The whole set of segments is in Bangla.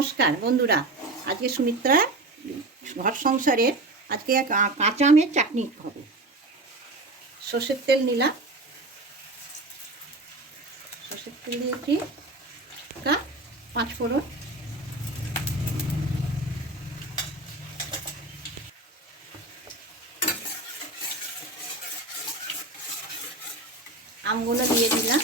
নমস্কার, বন্ধুরা। আজকে সুমিত্রা ঘর সংসারের আজকে কাঁচা আমের চাটনি হবে। সর্ষের তেল নিলাম। সর্ষের তেল দিয়েছি কা পাঁচ ফোড়ন। আমগুলো দিয়ে দিলাম।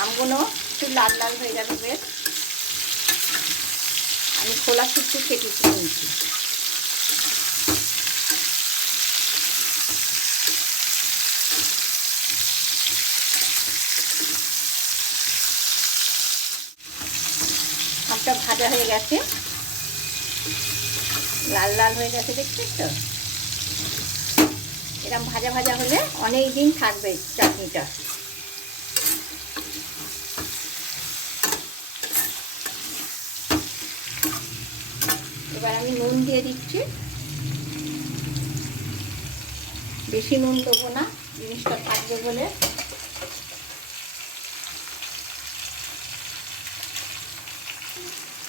আমগুলো একটু লাল লাল হয়ে যাবে বেশ। আমি খোলা শুক্তো কেটে নিয়েছি আমটা ভাজা হয়ে গেছে। লাল লাল হয়ে গেছে দেখছিস তো? এরকম ভাজা ভাজা হলে অনেক দিন থাকবে চাটনিটা। এবার আমি নুন দিয়ে দিচ্ছি। বেশি নুন দেবো না, জিনিসটা থাকবে বলে।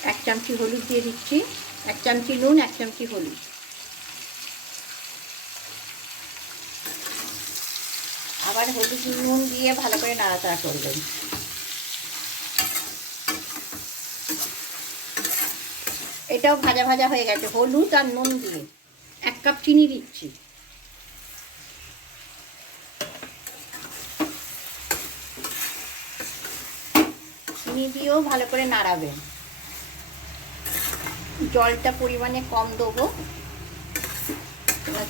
এক চামচি হলুদ দিয়ে দিচ্ছি, এক চামচি নুন, এক চামচি হলুদ। আবার হলুদ নুন দিয়ে ভালো করে নাড়াচাড়া করবেন এটাও ভাজা ভাজা হয়ে গেছে, হলুদ আর নুন দিয়ে। এক কাপ চিনি দিচ্ছি। চিনি দিয়েও ভালো করে নাড়াবেন। জলটা পরিমাণে কম দেবো।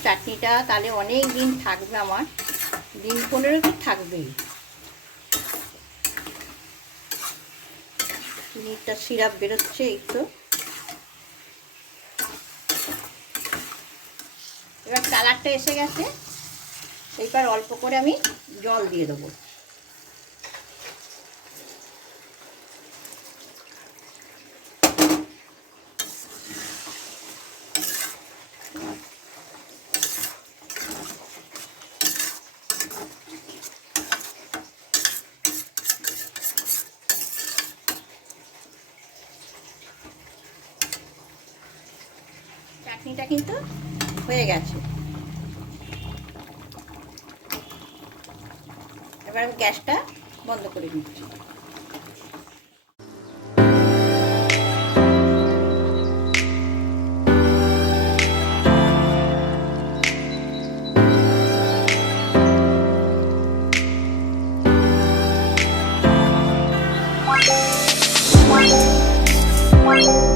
চাটনিটা তাহলে অনেক দিন থাকবে আমার। দিন পনেরো তো থাকবেই। চিনিটা সিরাপ বেরোচ্ছে তো। এবার কালারটা এসে গেছে। এইবার অল্প করে আমি জল দিয়ে দেবো। চাটনিটা কিন্তু হয়ে গেছে এবার আমি গ্যাসটা বন্ধ করে দিচ্ছি you.